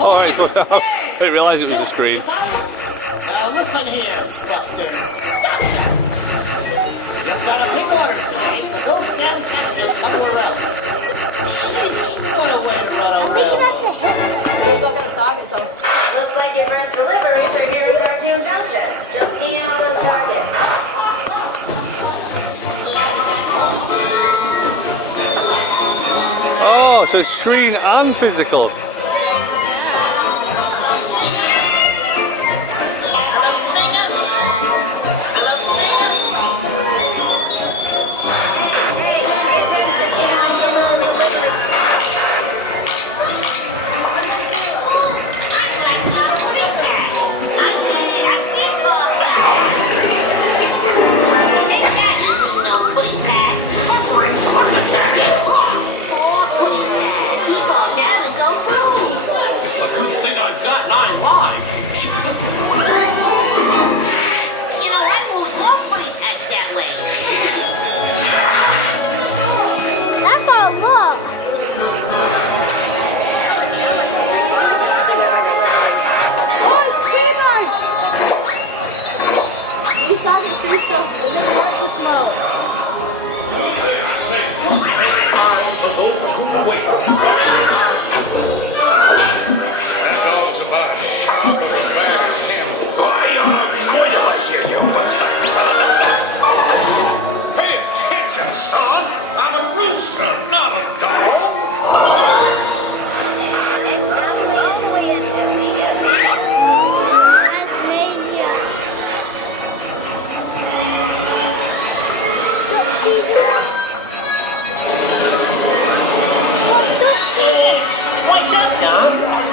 Alright, I didn't realise it was a screen. Listen here, Buster. Just got a big order today, so go down Texas somewhere else. What a way to run a railroad. Looks like your first deliveries are here in Cartoon Junction. Just key in on those targets. Oh, so it's screen and physical.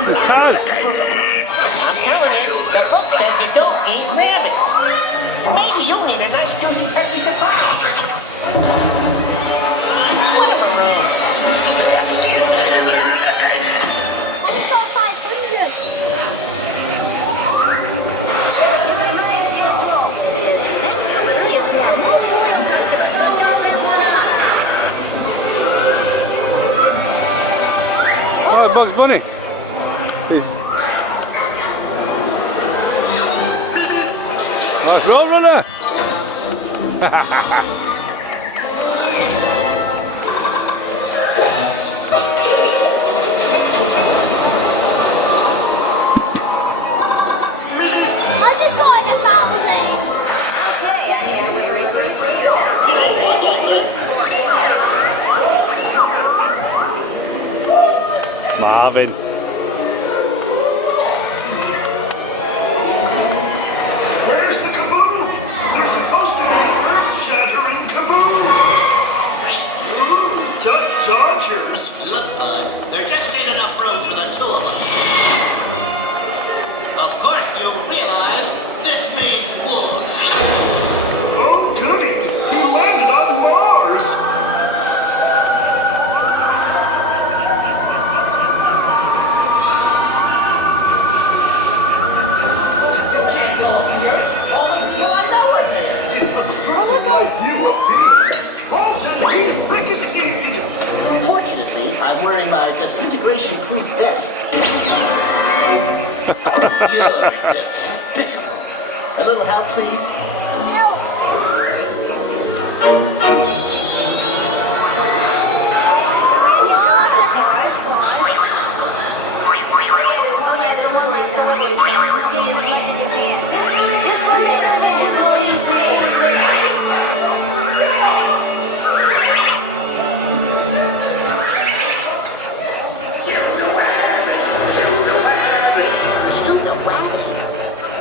Because I'm telling you, the book says you don't eat rabbits. Maybe you'll need a nice juicy turkey surprise. What a maroon. oh, Bugs Bunny. Please. Nice roll runner. Marvin. Where's the kaboom? There's supposed to be an earth-shattering kaboom! Ooh, Duck Dodgers! Look, bud, there just ain't enough room for the two of us. Of course you realize this means war. Oh, goody! You landed on Mars! Fortunately, I'm wearing my disintegration-proof vest. You're despicable. A little help, please?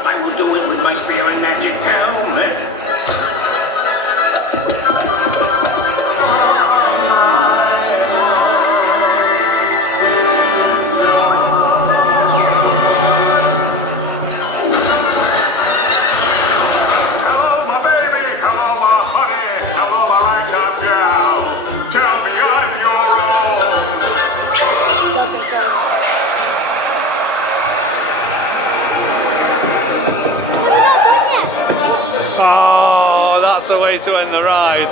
I will do it with my spear and magic helmet. Hello, my baby. Hello, my honey. Hello, my ragtop gal. Tell me I'm your own. Oh, that's the way to end the ride.